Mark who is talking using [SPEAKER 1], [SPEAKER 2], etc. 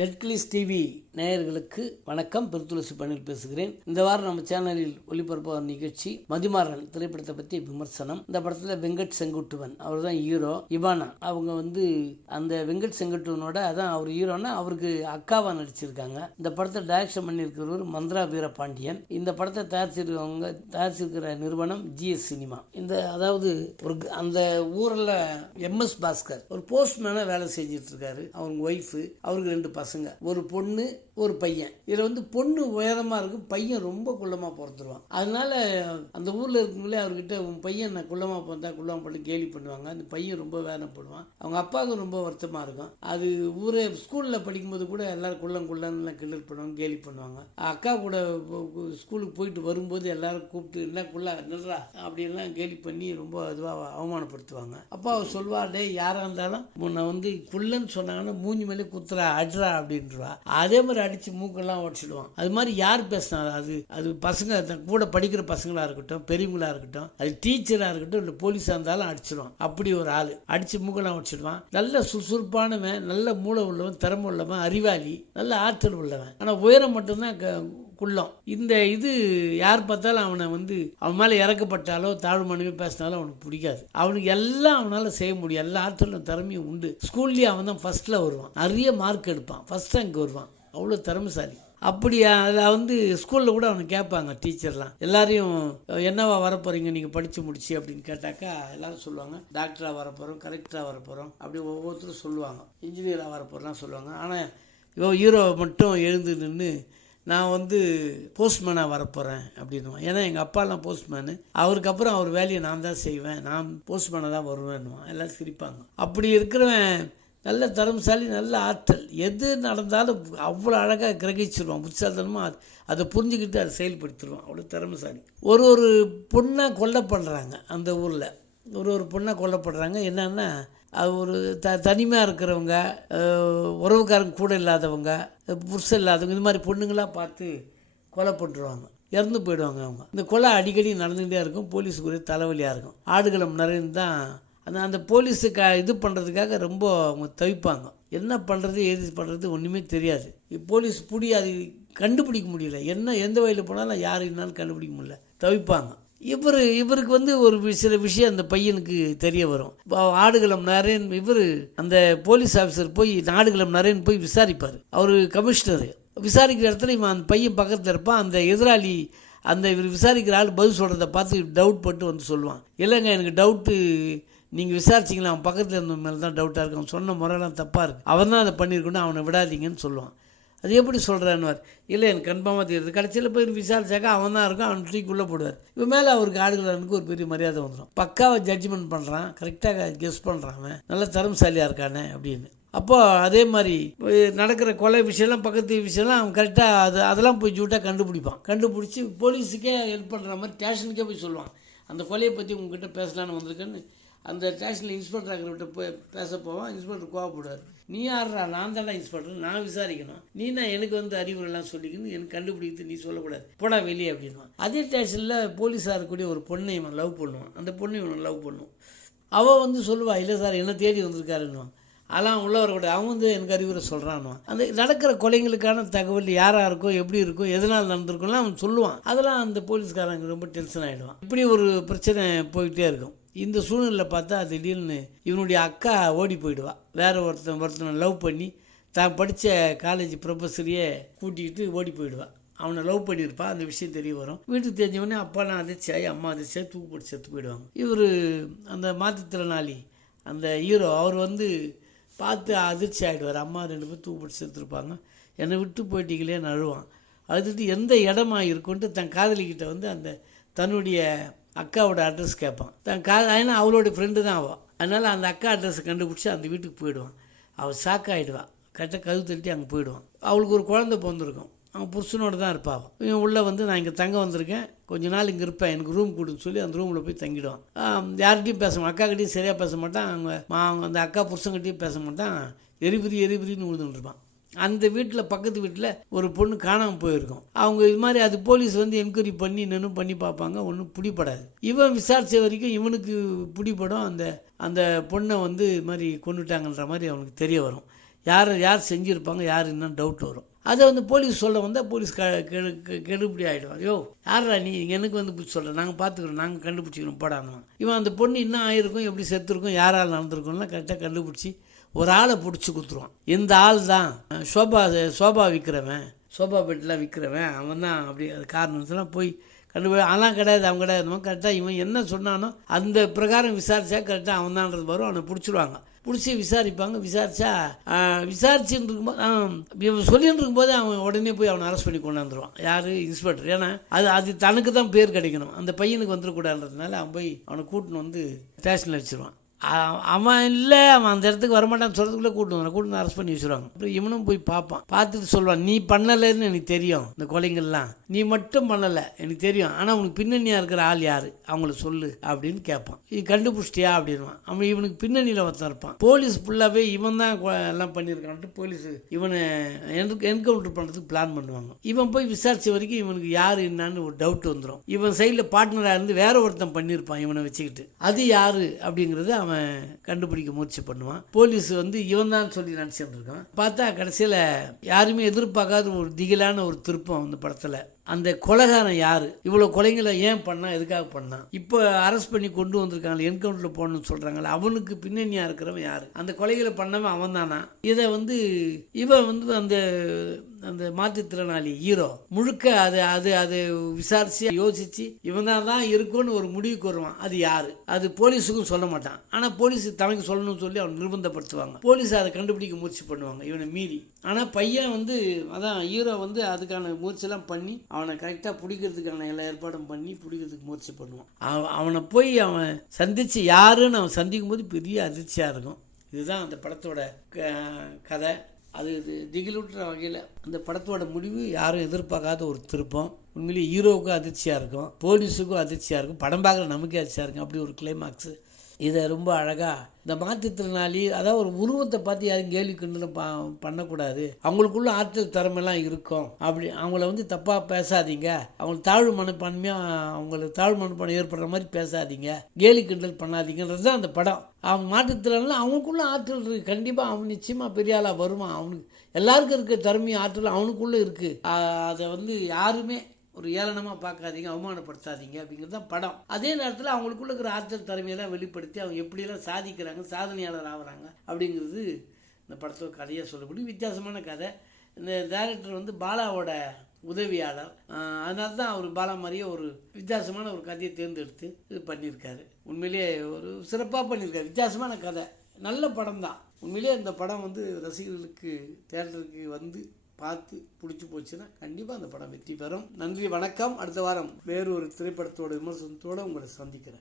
[SPEAKER 1] நெட்கிளிஸ் TV நேயர்களுக்கு வணக்கம். பெருத்துளசி பணியில் பேசுகிறேன். இந்த வாரம் நம்ம சேனலில் ஒளிபரப்பான நிகழ்ச்சி மதிமாறன் திரைப்படத்தை பற்றி விமர்சனம். இந்த படத்தில் வெங்கட் செங்குட்டுவன். அவர் தான் ஹீரோ இவானா அவங்க வந்து அந்த வெங்கட் செங்குட்டுவனோட அதான் அவர் ஹீரோனா அவருக்கு அக்காவா நடிச்சிருக்காங்க. இந்த படத்தை டைரக்ஷன் பண்ணியிருக்கிறவர் மந்த்ரா வீரபாண்டியன். இந்த படத்தை தயாரிச்சிருக்கவங்க தயாரிச்சிருக்கிற நிறுவனம் ஜிஎஸ் சினிமா. இந்த அதாவது ஒரு அந்த ஊரில் எம்எஸ் பாஸ்கர் ஒரு போஸ்ட்மேனாக வேலை செஞ்சுட்டு இருக்காரு அவங்க ஒய்ஃபு அவருக்கு ரெண்டு பசங்க. ஒரு பொண்ணு ஒரு பையன். இதில் வந்து பொண்ணு உயரமாக இருக்கும் பையன் ரொம்ப குள்ளமாக பிறந்துருவான். அதனால அந்த ஊரில் இருக்கவங்களே அவர்கிட்ட உன் பையன் நான் குள்ளமாக பிறந்தா குள்ளமாக பண்ணி கேலி பண்ணுவாங்க. அந்த பையன் ரொம்ப வேதனைப்படுவான். அவங்க அப்பாவுக்கு ரொம்ப வருத்தமாக இருக்கும். அது ஊரே ஸ்கூலில் படிக்கும்போது கூட எல்லாரும் குள்ளம் குள்ளம்லாம் கிண்டல் பண்ணுவாங்க கேலி பண்ணுவாங்க. அக்கா கூட ஸ்கூலுக்கு போயிட்டு வரும்போது எல்லாரும் கூப்பிட்டு என்ன குள்ளா நில்றா அப்படின்லாம் கேலி பண்ணி ரொம்ப இதுவாக அவமானப்படுத்துவாங்க. அப்பா அவர் சொல்வா டேய் யாராக இருந்தாலும் முன்ன வந்து குள்ளன்னு சொன்னாங்கன்னா மூஞ்சி மேலே குத்துறா அட்றா அப்படின்றா அதே மாதிரி அடித்து மூக்கெல்லாம் உடச்சிடுவான். அது மாதிரி யார் பேசினா அது அது பசங்க கூட படிக்கிற பசங்களாக இருக்கட்டும் பெரியவங்களா இருக்கட்டும் அது டீச்சராக இருக்கட்டும் இல்லை போலீஸாக இருந்தாலும் அடிச்சிடுவான் அப்படி ஒரு ஆள். அடித்து மூக்கெல்லாம் உடச்சிடுவான். நல்ல சுறுசுறுப்பானவன் நல்ல மூளை உள்ளவன் திறமை உள்ளவன் அறிவாளி நல்ல ஆற்றல் உள்ளவன். ஆனால் உயரம் மட்டும்தான் க- குள்ளம். இந்த இது யார் பார்த்தாலும் அவனை வந்து அவன் மேலே இறக்கப்பட்டாலோ தாழ்வு மனைவி பேசினாலும் அவனுக்கு பிடிக்காது. அவனுக்கு எல்லாம் அவனால் செய்ய முடியும். எல்லா ஆற்றலும் திறமையும் உண்டு. ஸ்கூல்லேயே அவன் தான் ஃபஸ்ட்டில் வருவான். நிறைய மார்க் எடுப்பான். ஃபஸ்ட் ரேங்க் வருவான். அவ்வளோ திறமைசாலி. அப்படியா அதில் வந்து ஸ்கூலில் கூட அவனை கேட்பாங்க டீச்சர்லாம். எல்லாரையும் என்னவா வரப்போகிறீங்க நீங்கள் படித்து முடிச்சு அப்படின்னு கேட்டாக்கா எல்லாரும் சொல்லுவாங்க டாக்டராக வரப்போகிறோம் கரெக்டராக வரப்போகிறோம் அப்படி ஒவ்வொருத்தரும் சொல்லுவாங்க. இன்ஜினியராக வரப்போகிறலாம் சொல்லுவாங்க. ஆனால் இவன் ஹீரோ மட்டும் எழுந்து நின்று நான் வந்து போஸ்ட்மேனாக வரப்போகிறேன் அப்படின்னுவான். ஏன்னா எங்கள் அப்பாலாம் போஸ்ட்மேனு அவருக்கு அப்புறம் அவர் வேலையை நான் தான் செய்வேன். நான் போஸ்ட்மேனாக தான் வருவேன்னுவான். எல்லாம் சிரிப்பாங்க. அப்படி இருக்கிறவன் நல்ல திறமசாலி நல்ல ஆற்றல். எது நடந்தாலும் அவ்வளோ அழகாக கிரகிச்சிருவான். புத்திசாலித்தனமாக அது அதை புரிஞ்சுக்கிட்டு அதை செயல்படுத்திடுவான் அவ்வளோ திறமசாலி. ஒரு ஒரு பொண்ணாக கொல்லப்படுறாங்க அந்த ஊரில். ஒரு ஒரு பொண்ணாக கொல்லப்படுறாங்க. என்னென்னா அது ஒரு த தனிமையாக இருக்கிறவங்க உறவுக்காரங்க கூட இல்லாதவங்க புருஷன் இல்லாதவங்க இது மாதிரி பொண்ணுங்களாக பார்த்து கொலை பண்ணுறாங்க இறந்து போயிடுவாங்க அவங்க. இந்த கொலை அடிக்கடி நடந்துகிட்டே இருக்கும். போலீஸுக்கு தலைவலியாக இருக்கும். ஆடுகளம் நிறைய தான் அந்த அந்த போலீஸுக்கு இது பண்ணுறதுக்காக ரொம்ப அவங்க தவிப்பாங்க. என்ன பண்ணுறது ஏது பண்ணுறது ஒன்றுமே தெரியாது. போலீஸ் பிடி அது கண்டுபிடிக்க முடியல. என்ன எந்த வழியில் போனாலும் யார் என்னாலும் கண்டுபிடிக்க முடியல. தவிப்பாங்க. இவர் இவருக்கு வந்து ஒரு வி- சில விஷயம் அந்த பையனுக்கு தெரிய வரும். ஆடுகளம் நரேன் இவர் அந்த போலீஸ் ஆஃபீஸர் போய் ஆடுகளம் நரேன் போய் விசாரிப்பார். அவர் கமிஷனரு. விசாரிக்கிற இடத்துல இவன் அந்த பையன் பக்கத்தில் இருப்பான். அந்த எதிராளி அந்த இவர் விசாரிக்கிற ஆள் பதில் சொல்கிறத பார்த்து டவுட் பட்டு வந்து சொல்லுவான். இல்லைங்க எனக்கு டவுட்டு நீங்கள் விசாரிச்சிங்களா? அவன் பக்கத்தில் இருந்த மேலே தான் டவுட்டாக இருக்கும் அவன் சொன்ன முறையெல்லாம் தப்பாக இருக்குது அவன் தான் அதை பண்ணியிருக்கணும். அவனை விடாதீங்கன்னு சொல்லுவான். அது எப்படி சொல்கிறான்வார் இல்லை எனக்கு கன்ஃபார்மாக தெரியுது. கடைசியில் போய் விசாரிச்சாக்கா அவன் தான் இருக்கும் அவன் தூக்கி போடுவார். இவன் மேலே அவருக்கு ஆடுகளுக்கு ஒரு பெரிய மரியாதை வந்துடும் பக்காவை ஜட்ஜ்மெண்ட் பண்ணுறான் கரெக்டாக கெஸ் பண்ணுறான் அவன். நல்ல தரம்சாலியாக இருக்கானே அப்படின்னு. அப்போது அதே மாதிரி நடக்கிற கொலை விஷயம்லாம் பக்கத்து விஷயம்லாம் அவன் கரெக்டாக அது அதெல்லாம் போய் ஜூட்டாக கண்டுபிடிப்பான். கண்டுபிடிச்சி போலீஸுக்கே ஹெல்ப் பண்ணுற மாதிரி ஸ்டேஷனுக்கே போய் சொல்லுவான். அந்த கொலையை பற்றி உங்ககிட்ட பேசலான்னு வந்திருக்கேன்னு அந்த ஸ்டேஷனில் இன்ஸ்பெக்டர் விட்டு போய் பேச போவான் இன்ஸ்பெக்டர் கோவப்படுவார். நீ யாருடா நான் தானே இன்ஸ்பெக்டர் நான் விசாரிக்கணும். நீ நான் எனக்கு வந்து அறிவுரைலாம் சொல்லிக்கணும் எனக்கு கண்டுபிடிக்கிறது நீ சொல்லக்கூடாது. போடா வெளியே அப்படின்வான் அதே ஸ்டேஷனில் போலீஸாக இருக்கக்கூடிய ஒரு பொண்ணை இவன் லவ் பண்ணுவான். அந்த பொண்ணை இவன் லவ் பண்ணுவான். அவள் வந்து சொல்லுவாள் இல்லை சார் என்ன தேடி வந்திருக்காருன்னு அதெல்லாம் உள்ள அவன் வந்து எனக்கு அறிவுரை சொல்கிறானோ அந்த நடக்கிற கொலைங்களுக்கான தகவல் யாராக இருக்கோ எப்படி இருக்கோ எதனால் நடந்திருக்கும்லாம் அவன் சொல்லுவான். அதெல்லாம் அந்த போலீஸ்காரங்க ரொம்ப டென்ஷன் ஆகிடுவான் இப்படி ஒரு பிரச்சனை போயிட்டே இருக்கும். இந்த சூழ்நிலை பார்த்தா திடீர்னு இவனுடைய அக்கா ஓடி போயிடுவா. வேற ஒருத்தன் ஒருத்தனை லவ் பண்ணி தான் படித்த காலேஜ் ப்ரொஃபஸரையே கூட்டிகிட்டு ஓடி போயிடுவான் அவனை லவ் பண்ணியிருப்பா அந்த விஷயம் தெரிய வரும். வீட்டுக்கு தெரிஞ்சவொடனே அப்பாலாம் அதிர்ச்சியாகி அம்மா அதிர்ச்சியாக தூக்கு போட்டு செத்து போயிடுவாங்க. இவர் அந்த மாற்றுத்திறனாளி அந்த ஹீரோ அவர் வந்து பார்த்து அதிர்ச்சி ஆகிடுவார் அம்மா ரெண்டு பேர் தூக்கு போட்டு செத்துருப்பாங்க. என்னை விட்டு போயிட்டீங்களே அழுவான். அதுட்டு எந்த இடமா இருக்குன்ட்டு தன் காதலிக்கிட்ட வந்து அந்த தன்னுடைய அக்காவோட அட்ரஸ் கேட்பான். தன் கா ஏன்னா அவளோட ஃப்ரெண்டு தான் அவள் அதனால் அந்த அக்கா அட்ரஸை கண்டுபிடிச்சி அந்த வீட்டுக்கு போயிடுவான். அவள் ஷாக் ஆகிடுவான் கரெக்டாக கழுவு தட்டி அங்கே போயிடுவான். அவளுக்கு ஒரு குழந்தை பிறந்திருக்கும். அவன் புருஷனோட தான் இருப்பாள் இவன் உள்ளே வந்து நான் இங்கே தங்க வந்திருக்கேன். கொஞ்ச நாள் இங்கே இருப்பேன். எனக்கு ரூம் கொடுன்னு சொல்லி அந்த ரூமில் போய் தங்கிடுவான். யார்கிட்டையும் பேச மாட்டான். அக்காக்கிட்டையும் சரியாக பேச மாட்டான். அவங்க அவங்க அந்த அக்கா புருஷன்கிட்டையும் பேச மாட்டான். எரிபுரி எரிபுரின்னு விழுந்துட்டு இருப்பான். அந்த வீட்டில் பக்கத்து வீட்டில் ஒரு பொண்ணு காணாமல் போயிருக்கும். அவங்க இது மாதிரி அது போலீஸ் வந்து என்கொயரி பண்ணி நின்று பண்ணி பார்ப்பாங்க. ஒன்றும் பிடிப்படாது இவன் விசாரித்த வரைக்கும் இவனுக்கு பிடிப்படும் அந்த அந்த பொண்ணை வந்து இது மாதிரி கொண்டுட்டாங்கன்ற மாதிரி அவனுக்கு தெரிய வரும். யார் யார் செஞ்சுருப்பாங்க யார் இன்னும் டவுட் வரும். அதை வந்து போலீஸ் சொல்ல வந்தால் போலீஸ் க கெடு கெ- கெடுபிடி ஆகிடுவான் யோ யாரா நீ? எனக்கு வந்து பிடிச்சி சொல்கிற நாங்கள் பார்த்துக்குறோம் நாங்கள் கண்டுபிடிச்சிக்கிறோம். போடாமல் இவன் அந்த பொண்ணு இன்னும் ஆயிருக்கும் எப்படி செத்துருக்கும் யாரால் நடந்திருக்கும்லாம் கரெக்டாக கண்டுபிடிச்சி ஒரு ஆளை பிடிச்சி கொடுத்துருவான் இந்த ஆள் தான் சோபா சோபா விற்கிறவன் சோபா பெட்லாம் விற்கிறவன் அவன் தான் அப்படி அது காரணத்துலாம் போய் கண்டுபிடி அதெல்லாம் கிடையாது அவன் கிடையாது. கரெக்டாக இவன் என்ன சொன்னானோ அந்த பிரகாரம் விசாரித்தா கரெக்டாக அவன் தான்றது வரும். அவனை பிடிச்சிருவாங்க. பிடிச்சி விசாரிப்பாங்க. விசாரித்தா ஆ, விசாரிச்சுட்டு இருக்கும்போது இவன் சொல்லிட்டு இருக்கும்போது அவன் உடனே போய் அவனை அரெஸ்ட் பண்ணி கொண்டாந்துருவான். யார்? இன்ஸ்பெக்டர் ஏன்னா அது அது தனக்கு தான் பேர் கிடைக்கணும். அந்த பையனுக்கு வந்துடக்கூடாதுன்றதுனால அவன் போய் அவனை கூட்டின்னு வந்து ஸ்டேஷனில் வச்சுருவான். அவன் இல்லை அவன் அந்த இடத்துக்கு வரமாட்டான்னு சொல்கிறதுக்குள்ளே கூட்டு வரான் கூட்டு அரெஸ்ட் பண்ணி வச்சுருவாங்க. அப்புறம் இவனும் போய் பார்ப்பான். பார்த்துட்டு சொல்லுவான் நீ பண்ணலைன்னு எனக்கு தெரியும் இந்த கொலைங்கள்லாம். நீ மட்டும் பண்ணலை எனக்கு தெரியும். ஆனால் உனக்கு பின்னணியாக இருக்கிற ஆள் யார்? அவங்கள சொல்லு அப்படின்னு கேட்பான் இது கண்டுபிடிச்சிட்டியா? அப்படின்வான் அவன் இவனுக்கு பின்னணியில் ஒருத்தன் இருப்பான். போலீஸ் ஃபுல்லாகவே இவன் தான் எல்லாம் பண்ணியிருக்கான்ட்டு போலீஸ் இவனை என்கவுண்டர் பண்ணுறதுக்கு பிளான் பண்ணுவாங்க. இவன் போய் விசாரித்த வரைக்கும் இவனுக்கு யார் என்னன்னு ஒரு டவுட் வந்துடும் இவன் சைடில் பார்ட்னராக இருந்து வேற ஒருத்தன் பண்ணியிருப்பான் இவனை வச்சுக்கிட்டு. அது யார் அப்படிங்கிறது அவன் கண்டுபிடிக்க முயற்சி பண்ணுவான். போலீஸ் வந்து இவன் தான் சொல்லி நினச்சிட்டு இருக்கான் பார்த்தா கடைசியில் யாருமே எதிர்பார்க்காத ஒரு திகிலான ஒரு திருப்பம் அந்த படத்தில். அந்த கொலைகாரன் யார்? இவ்வளோ கொலைங்களை ஏன் பண்ணா? எதுக்காக பண்ணான் இப்போ அரெஸ்ட் பண்ணி கொண்டு வந்திருக்காங்க என்கவுண்டரில் போகணும்னு சொல்கிறாங்களே அவனுக்கு பின்னணியாக இருக்கிறவன் யார்? அந்த கொலைகளை பண்ணவன் அவன் தானா இதை வந்து இவன் வந்து அந்த அந்த மாற்றுத்திறனாளி ஹீரோ. முழுக்க அது அது அது விசாரித்து யோசித்து இவன் தான் இருக்கும்னு ஒரு முடிவுக்கு வருவான். அது யார்? அது போலீஸுக்கும் சொல்ல மாட்டான். ஆனால் போலீஸ் தனக்கு சொல்லணும்னு சொல்லி அவன் நிர்பந்தப்படுத்துவாங்க. போலீஸ் அதை கண்டுபிடிக்க முயற்சி பண்ணுவாங்க இவனை மீறி. ஆனால் பையன் வந்து அதான் ஹீரோ வந்து அதுக்கான முயற்சிலாம் பண்ணி அவனை கரெக்டாக பிடிக்கிறதுக்கான எல்லா ஏற்பாடும் பண்ணி பிடிக்கிறதுக்கு முயற்சி பண்ணுவான். அவன் அவனை போய் அவன் சந்தித்து யாருன்னு அவன் சந்திக்கும் போது பெரிய அதிர்ச்சியாக இருக்கும். இதுதான் அந்த படத்தோட க- கதை. அது இது திகிலூட்டுற வகையில் அந்த படத்தோட முடிவு யாரும் எதிர்பார்க்காத ஒரு திருப்பம். உண்மையிலேயே ஹீரோவுக்கும் அதிர்ச்சியாக இருக்கும். போலீஸுக்கும் அதிர்ச்சியாக இருக்கும். படம் பார்க்குற நமக்கே அதிர்ச்சியாக இருக்கும். அப்படி ஒரு கிளைமாக்ஸு இதை ரொம்ப அழகாக இந்த மாற்றுத்திறனாளி அதாவது ஒரு உருவத்தை பார்த்து யாரும் கேலி கிண்டலும் பா பண்ணக்கூடாது. அவங்களுக்குள்ள ஆற்றல் திறமைலாம் இருக்கும். அப்படி அவங்கள வந்து தப்பாக பேசாதீங்க. அவங்களுக்கு தாழ்வு மனப்பான்மையாக அவங்களுக்கு தாழ்வு மனப்பான்மை ஏற்படுற மாதிரி பேசாதீங்க. கேலி கிண்டல் பண்ணாதீங்கன்றது தான் அந்த படம். அவன் மாற்றுத்திறனால அவனுக்குள்ள ஆற்றல் இருக்குது கண்டிப்பாக அவன் நிச்சயமாக பெரிய ஆளாக வருவான். அவனுக்கு எல்லாருக்கும் இருக்க திறமையும் ஆற்றல் அவனுக்குள்ளே இருக்குது அதை வந்து யாருமே ஒரு ஏளனமாக பார்க்காதீங்க அவமானப்படுத்தாதீங்க அப்படிங்கிறது தான் படம். அதே நேரத்தில் அவங்களுக்குள்ள இருக்கிற ஆற்றல் திறமையெல்லாம் வெளிப்படுத்தி அவங்க எப்படியெல்லாம் சாதிக்கிறாங்க சாதனையாளர் ஆகிறாங்க அப்படிங்கிறது இந்த படத்தில் கதையாக சொல்லக்கூடிய வித்தியாசமான கதை. இந்த டேரக்டர் வந்து பாலாவோட உதவியாளர். அதனால தான் அவர் பாலா மாதிரியே ஒரு வித்தியாசமான ஒரு கதையை தேர்ந்தெடுத்து இது பண்ணியிருக்காரு. உண்மையிலேயே ஒரு சிறப்பாக பண்ணியிருக்காரு. வித்தியாசமான கதை. நல்ல படம் தான். உண்மையிலேயே இந்த படம் வந்து ரசிகர்களுக்கு தேட்டருக்கு வந்து பார்த்து பிடிச்சி போச்சுன்னா கண்டிப்பாக அந்த படம் வெற்றி பெறும். நன்றி வணக்கம். அடுத்த வாரம் வேறு ஒரு திரைப்படத்தோட விமர்சனத்தோடு உங்களை சந்திக்கிறேன்.